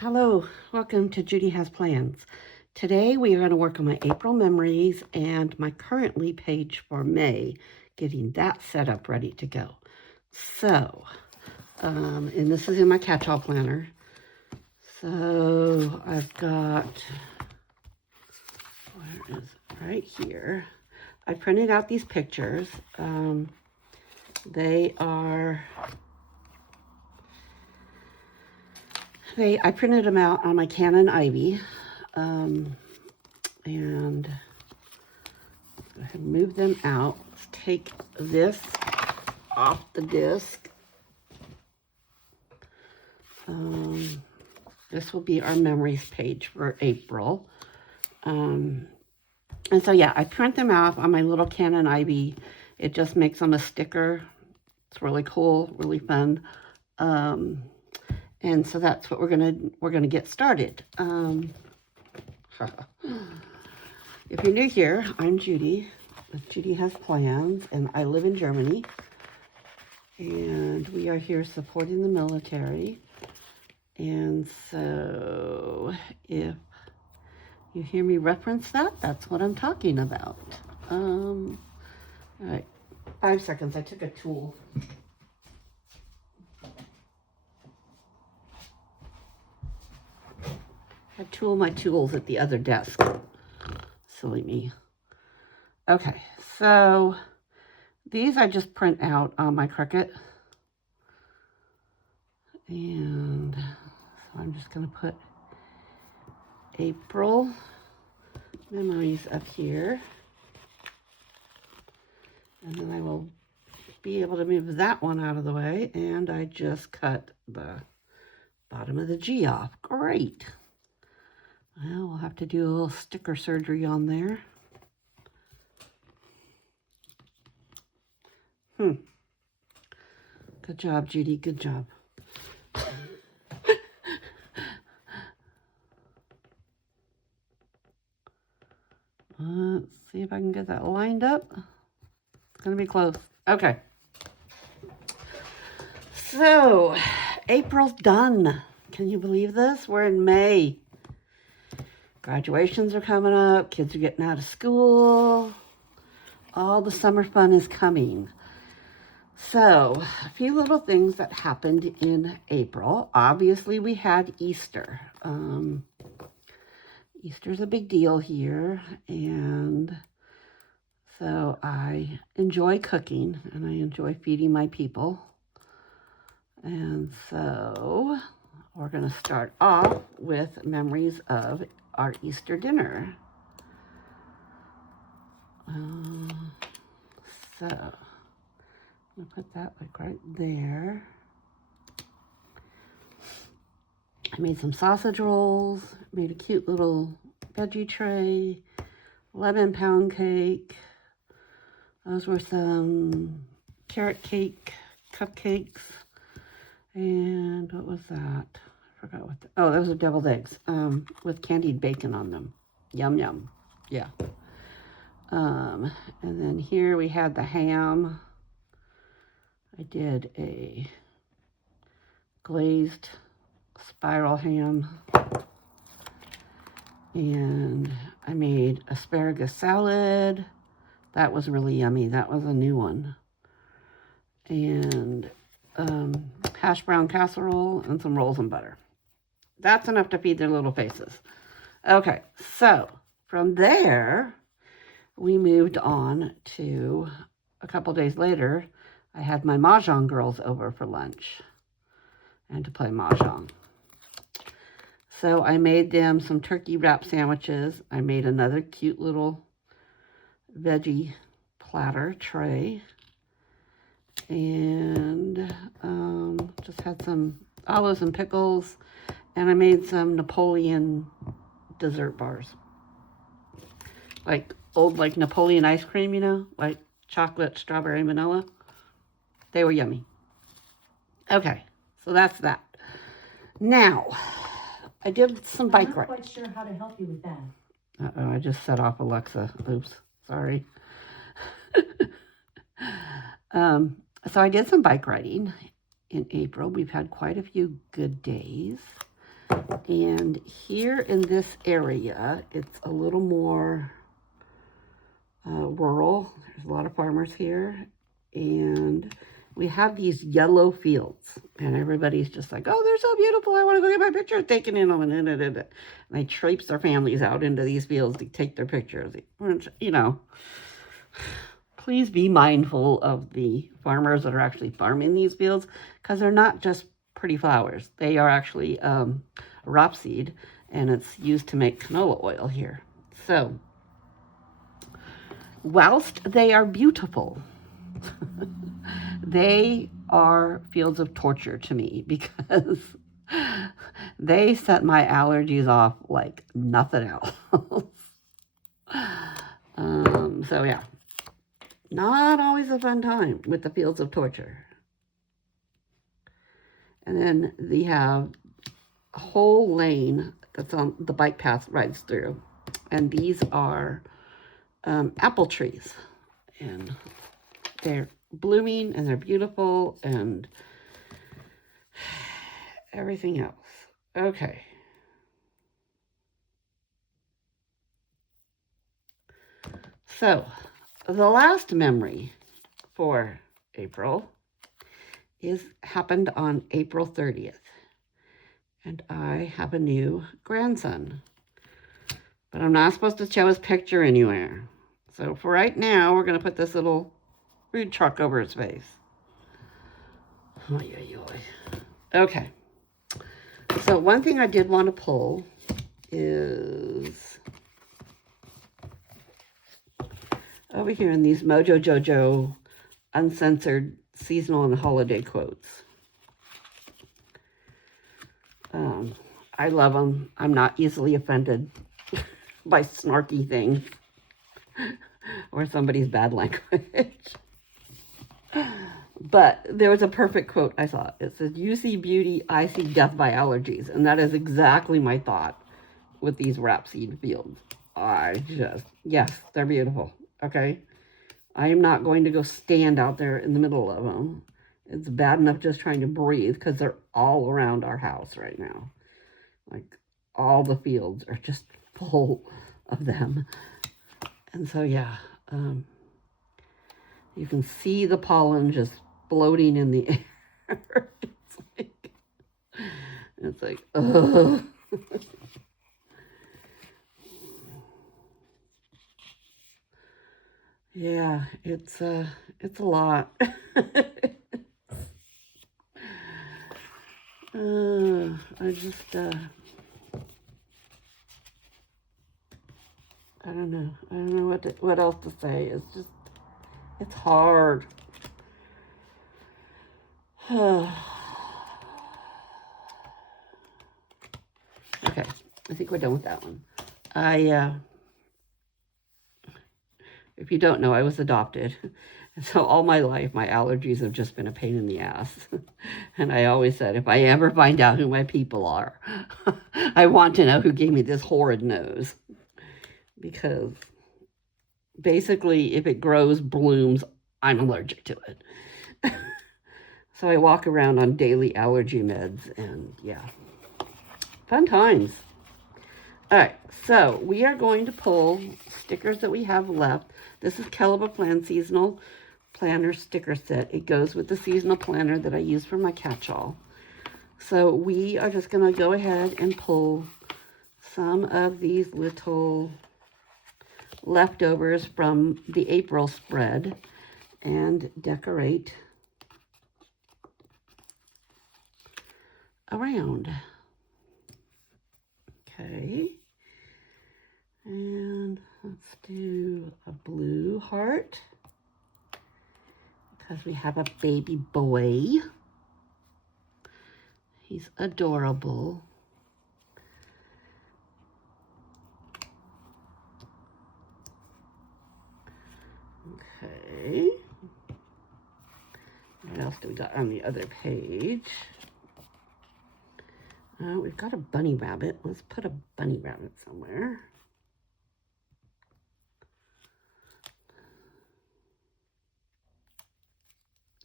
Hello, welcome to Judy Has Plans. Today we are going to work on my April memories and my currently page for May, getting that set up ready to go. So, and this is in my Catchall planner. So I've got, where is it? Right here. I printed out these pictures. I printed them out on my Canon Ivy, and go ahead and move them out. Let's take this off the disc. This will be our memories page for April. And so, yeah, I print them out on my little Canon Ivy. It just makes them a sticker. It's really cool, really fun. And so that's what we're gonna get started. If you're new here, I'm Judy with Judy Has Plans, and I live in Germany. And we are here supporting the military. And so if you hear me reference that, that's what I'm talking about. All right, 5 seconds. I took a tool. I had two of my tools at the other desk. Silly me. Okay, so these I just print out on my Cricut. And so I'm just going to put April memories up here. And then I will be able to move that one out of the way. And I just cut the bottom of the G off. Great. Well, we'll have to do a little sticker surgery on there. Good job, Judy. Good job. Let's see if I can get that lined up. It's going to be close. Okay. So, April's done. Can you believe this? We're in May. Graduations are coming up. Kids are getting out of school. All the summer fun is coming. So, a few little things that happened in April. Obviously, we had Easter. Easter's a big deal here, and so I enjoy cooking, and I enjoy feeding my people. And so we're going to start off with memories of our Easter dinner. So I'm going to put that like right there. I made some sausage rolls, made a cute little veggie tray, lemon pound cake. Those were some carrot cake cupcakes. And what was that? I forgot what oh, those are deviled eggs with candied bacon on them. Yum, yum. Yeah. And then here we had the ham. I did a glazed spiral ham. And I made asparagus salad. That was really yummy. That was a new one. And hash brown casserole and some rolls and butter. That's enough to feed their little faces. Okay, so from there, we moved on to a couple days later. I had my Mahjong girls over for lunch and to play Mahjong. So I made them some turkey wrap sandwiches. I made another cute little veggie platter tray. And just had some olives and pickles. And I made some Napoleon dessert bars. Like old Napoleon ice cream, you know? Like chocolate, strawberry, vanilla. They were yummy. Okay, so that's that. Now, I did some bike rides. I'm not quite sure how to help you with that. Uh-oh, I just set off Alexa. Oops, sorry. So I did some bike riding in April. We've had quite a few good days. And here in this area, it's a little more rural. There's a lot of farmers here. And we have these yellow fields. And everybody's just like, oh, they're so beautiful. I want to go get my picture taken in them. And they traipse their families out into these fields to take their pictures. You know, please be mindful of the farmers that are actually farming these fields, because they're not just pretty flowers. They are actually rapeseed, and it's used to make canola oil here. So, whilst they are beautiful, they are fields of torture to me, because they set my allergies off like nothing else. So yeah, not always a fun time with the fields of torture. And then we have a whole lane that's on the bike path rides through. And these are apple trees. And they're blooming and they're beautiful and everything else. Okay. So, the last memory for April happened on April 30th. And I have a new grandson. But I'm not supposed to show his picture anywhere. So for right now, we're going to put this little food truck over his face. Okay. So one thing I did want to pull is over here in these Mojo Jojo uncensored seasonal and holiday quotes. I love them. I'm not easily offended by snarky things or somebody's bad language. But there was a perfect quote I saw. It says, "You see beauty, I see death by allergies." And that is exactly my thought with these rapeseed fields. Yes, they're beautiful. Okay. I am not going to go stand out there in the middle of them. It's bad enough just trying to breathe because they're all around our house right now. Like, all the fields are just full of them. And so, yeah, you can see the pollen just floating in the air. It's like, ugh. Yeah, it's a lot. I don't know. I don't know what else to say. It's hard. Okay, I think we're done with that one. If you don't know, I was adopted. And so all my life, my allergies have just been a pain in the ass. And I always said, if I ever find out who my people are, I want to know who gave me this horrid nose. Because basically, if it grows, blooms, I'm allergic to it. So I walk around on daily allergy meds, and yeah, fun times. All right, so we are going to pull stickers that we have left. This is Caliber Plan Seasonal Planner Sticker Set. It goes with the seasonal planner that I use for my catch-all. So we are just going to go ahead and pull some of these little leftovers from the April spread and decorate around. Okay. And let's do a blue heart because we have a baby boy. He's adorable. Okay. What else do we got on the other page? We've got a bunny rabbit. Let's put a bunny rabbit somewhere.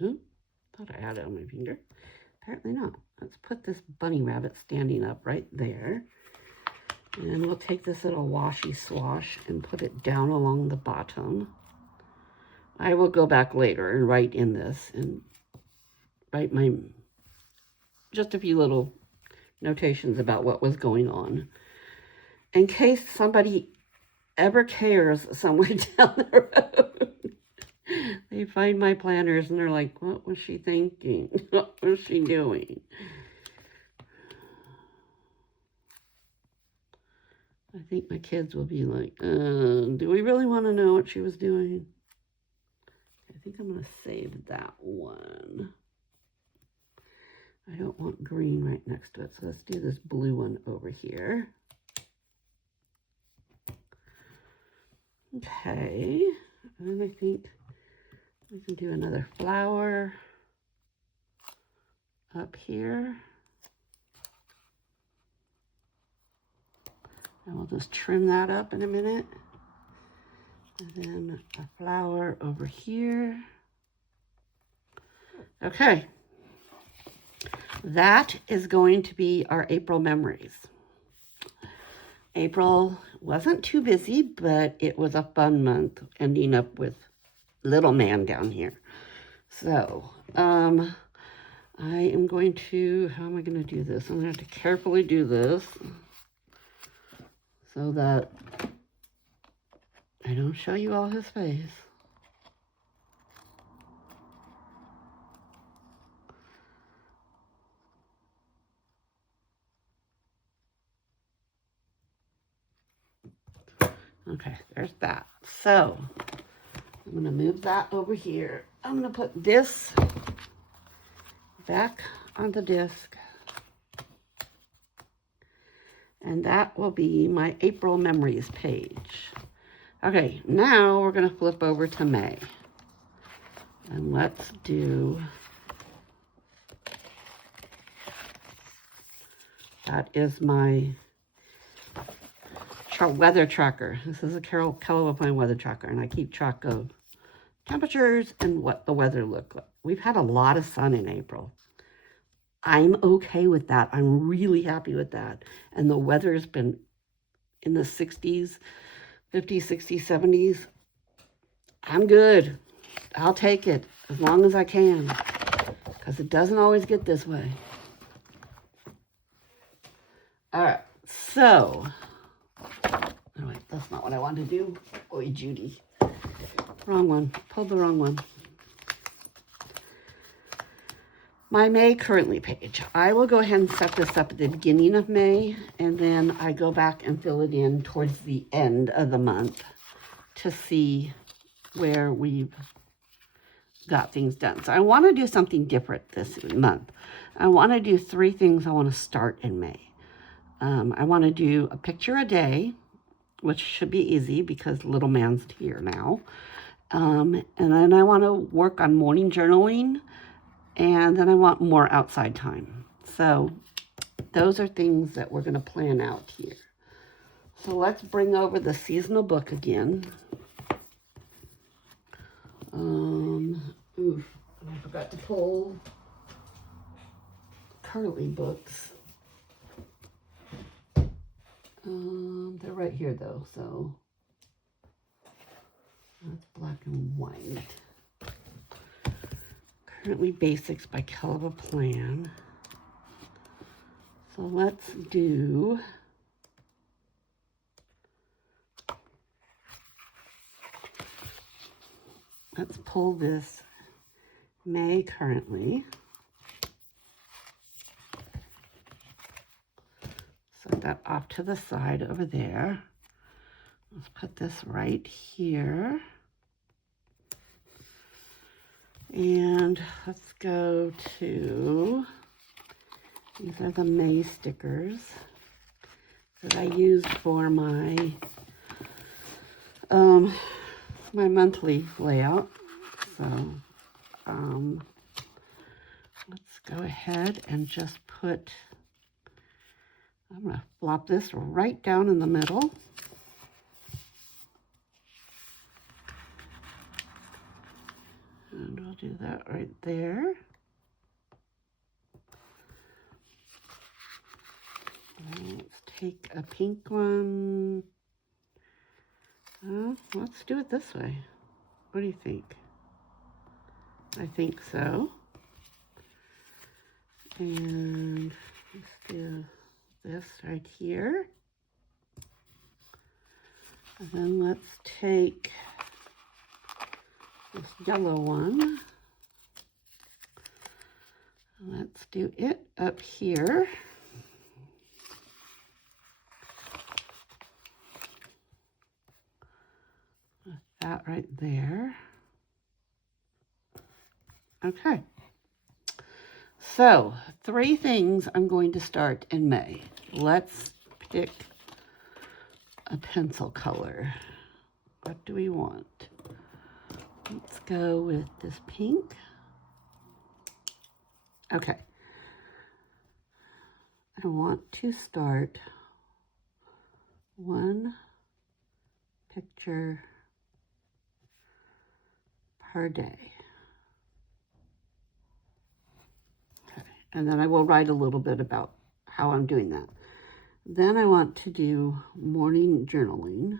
Ooh, thought I had it on my finger. Apparently not. Let's put this bunny rabbit standing up right there. And we'll take this little washy swash and put it down along the bottom. I will go back later and write in this and write just a few little notations about what was going on. In case somebody ever cares somewhere down the road. They find my planners and they're like, what was she thinking? What was she doing? I think my kids will be like, do we really want to know what she was doing? I think I'm going to save that one. I don't want green right next to it, so let's do this blue one over here. Okay, and I think we can do another flower up here. And we'll just trim that up in a minute. And then a flower over here. Okay. That is going to be our April memories. April wasn't too busy, but it was a fun month, ending up with little man down here. So, I am going to, how am I going to do this? I'm going to have to carefully do this so that I don't show you all his face. Okay, there's that. So, I'm going to move that over here. I'm going to put this back on the disc. And that will be my April memories page. Okay, now we're going to flip over to May. And let's do, that is my weather tracker. This is a Catchall weather tracker, and I keep track of temperatures and what the weather looked like. We've had a lot of sun in April. I'm okay with that. I'm really happy with that. And the weather has been in the 60s, 50s, 60s, 70s. I'm good. I'll take it as long as I can, because it doesn't always get this way. All right, so, oh wait, that's not what I wanted to do. Oy, Judy. Wrong one. Pulled the wrong one. My May currently page. I will go ahead and set this up at the beginning of May, and then I go back and fill it in towards the end of the month to see where we've got things done. So I want to do something different this month. I want to do 3 things I want to start in May. I want to do a picture a day, which should be easy because little man's here now. And then I want to work on morning journaling, and then I want more outside time. So those are things that we're going to plan out here. So let's bring over the seasonal book again. I forgot to pull curly books. They're right here though, so that's black and white. Currently Basics by Catchall Plan. So let's do let's pull this May currently. Set that off to the side over there. Let's put this right here. And let's go to, these are the May stickers that I used for my my monthly layout. So let's go ahead and just put, I'm going to flop this right down in the middle. And we'll do that right there. take a pink one. Let's do it this way. What do you think? I think so. And let's do this right here. And then let's take this yellow one. Let's do it up here. With that right there. Okay. So, 3 things I'm going to start in May. Let's pick a pencil color. What do we want? Let's go with this pink. Okay. I want to start 1 picture per day. Okay. And then I will write a little bit about how I'm doing that. Then I want to do morning journaling.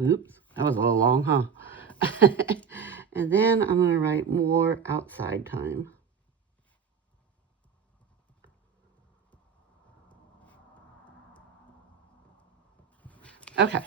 Oops, that was a little long, huh? And then I'm going to write more outside time. Okay.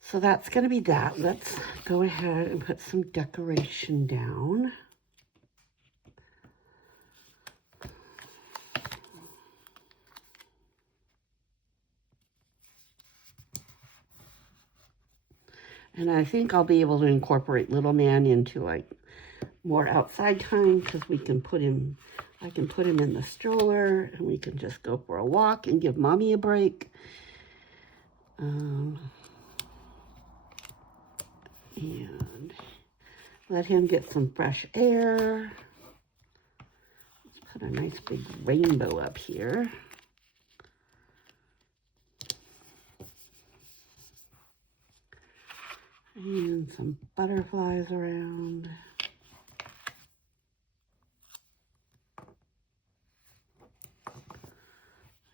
So that's going to be that. Let's go ahead and put some decoration down. And I think I'll be able to incorporate little man into like more outside time because we can put him, I can put him in the stroller and we can just go for a walk and give mommy a break. And let him get some fresh air. Let's put a nice big rainbow up here. And some butterflies around.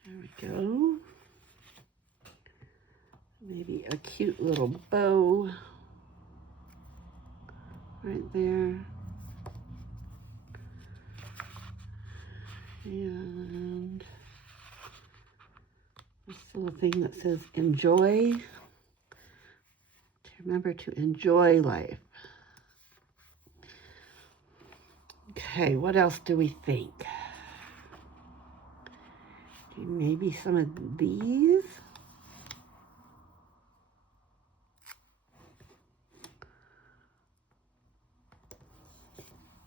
There we go. Maybe a cute little bow right there. And this little thing that says enjoy. Remember to enjoy life. Okay, what else do we think? Maybe some of these.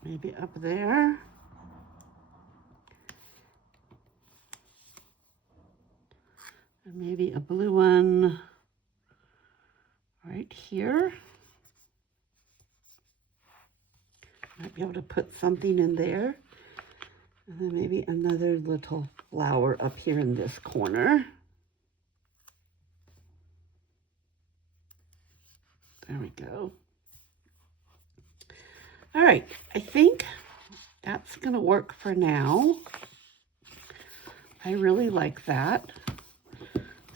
Maybe up there. And maybe a blue one right here. Might be able to put something in there. And then maybe another little flower up here in this corner. There we go. All right, I think that's gonna work for now. I really like that.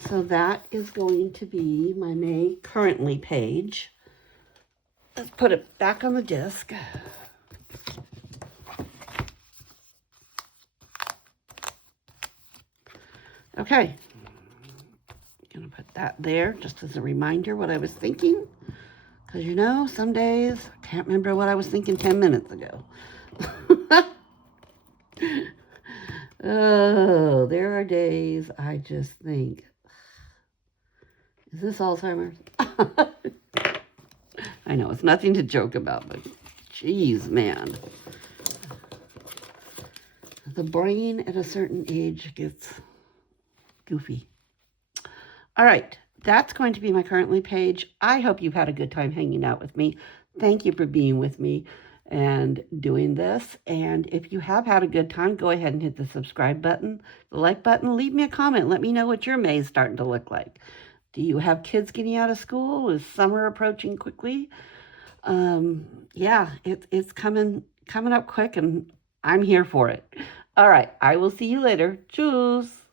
So that is going to be my May currently page. Let's put it back on the disc. Okay, I'm gonna put that there just as a reminder what I was thinking. Because you know, some days I can't remember what I was thinking 10 minutes ago. Oh, there are days I just think, is this Alzheimer's? I know, it's nothing to joke about, but geez, man. The brain at a certain age gets goofy. All right, that's going to be my currently page. I hope you've had a good time hanging out with me. Thank you for being with me and doing this. And if you have had a good time, go ahead and hit the subscribe button, the like button, leave me a comment. Let me know what your May is starting to look like. Do you have kids getting out of school? Is summer approaching quickly? Yeah, it's coming up quick, and I'm here for it. All right, I will see you later. Tschüss.